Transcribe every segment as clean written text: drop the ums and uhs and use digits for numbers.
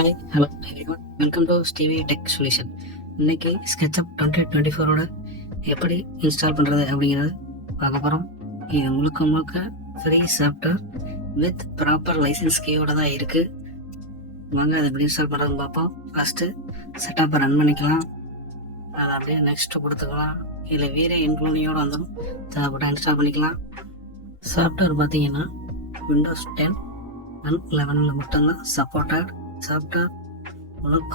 Hi hello everyone, welcome to Stevie tech solution. இன்னைக்கு SketchUp 2024 எப்படி install பண்ணுறது அப்படிங்கிறது பார்க்க போகிறோம். இது முழுக்க முழுக்க free software with proper licence கீயோட தான் இருக்குது. வாங்க அதை எப்படி இன்ஸ்டால் பண்ணுறதுன்னு பார்ப்போம். ஃபஸ்ட்டு செட்டப்பை ரன் பண்ணிக்கலாம். அதை அப்படியே நெக்ஸ்ட்டு கொடுத்துக்கலாம். இல்லை வேறு இன்க்ளூடிங்கோடு வந்துடும், தேவைப்பட்ட இன்ஸ்டால் பண்ணிக்கலாம். சாஃப்ட்வேர் பார்த்தீங்கன்னா Windows 10 and 11 மட்டும்தான் சப்போர்ட்டட். சாஃப்ட்வேர்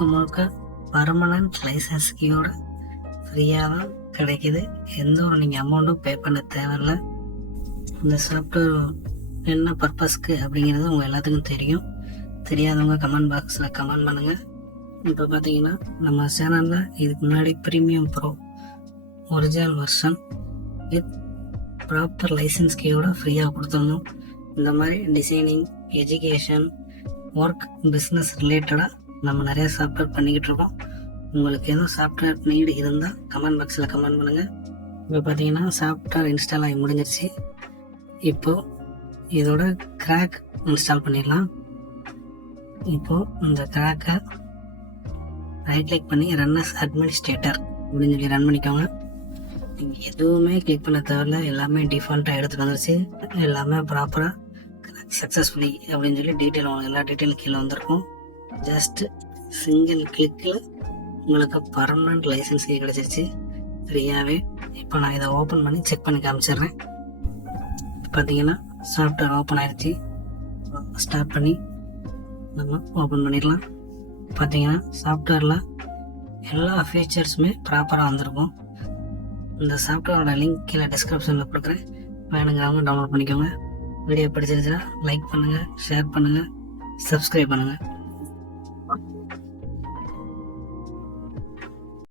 முழுக்க பர்மனன்ட் லைசன்ஸ் கீயோட ஃப்ரீயாக தான் கிடைக்கிது. எந்த ஒரு நீங்கள் அமௌண்ட்டும் பே பண்ண தேவையில்லை. இந்த சாஃப்ட்வேர் என்ன பர்பஸ்க்கு அப்படிங்கிறது உங்கள் எல்லாத்துக்கும் தெரியும். தெரியாதவங்க கமெண்ட் பாக்ஸில் கமெண்ட் பண்ணுங்கள். இப்போ பார்த்தீங்கன்னா நம்ம சேனலில் இதுக்கு முன்னாடி premium pro original version with proper licence கீயோட ஃப்ரீயாக கொடுத்துருந்தோம். இந்த மாதிரி டிசைனிங், எஜுகேஷன், ஒர்க், பிஸ்னஸ் ரிலேட்டடாக நம்ம நிறைய சாஃப்ட்வேர் பண்ணிக்கிட்டு இருக்கோம். உங்களுக்கு எதுவும் சாஃப்ட்வேர் நீடு இருந்தால் கமெண்ட் பாக்ஸில் கமெண்ட் பண்ணுங்கள். இப்போ பார்த்தீங்கன்னா சாஃப்ட்வேர் இன்ஸ்டால் ஆகி முடிஞ்சிருச்சு. இப்போது இதோட கிராக் இன்ஸ்டால் பண்ணிடலாம். இப்போது இந்த கிராக்கை ரைட் கிளிக் பண்ணி ரன் அஸ் அட்மினிஸ்ட்ரேட்டர் அப்படின்னு சொல்லி ரன் பண்ணிக்கோங்க. நீங்கள் எதுவுமே கிளிக் பண்ண தேவையில்ல, எல்லாமே டிஃபால்ட்டாக எடுத்துகிட்டு வந்துருச்சு. எல்லாமே ப்ராப்பராக சக்ஸஸ்ஃபுல்லி அப்படின்னு சொல்லி டீட்டெயில் எல்லா டீட்டெயிலும் கீழே வந்திருக்கும். ஜஸ்ட் சிங்கிள் கிளிக்கில் உங்களுக்கு பர்மனன்ட் லைசன்ஸ் கீ கிடச்சிருச்சு ஃப்ரீயாகவே. இப்போ நான் இதை ஓப்பன் பண்ணி செக் பண்ணி காமிச்சிடுறேன். பார்த்தீங்கன்னா சாஃப்ட்வேர் ஓப்பன் ஆகிடுச்சு. ஸ்டார்ட் பண்ணி நம்ம ஓப்பன் பண்ணிடலாம். பார்த்தீங்கன்னா சாஃப்ட்வேரில் எல்லா ஃபீச்சர்ஸுமே ப்ராப்பராக வந்திருக்கும். இந்த சாஃப்ட்வேரோட லிங்க் கீழே டிஸ்கிரிப்ஷனில் கொடுக்குறேன், வேணுங்கிறவங்க டவுன்லோட் பண்ணிக்கோங்க. வீடியோ பிடிச்சிருந்துச்சுன்னா லைக் பண்ணுங்கள், ஷேர் பண்ணுங்கள், சப்ஸ்கிரைப் பண்ணுங்கள்.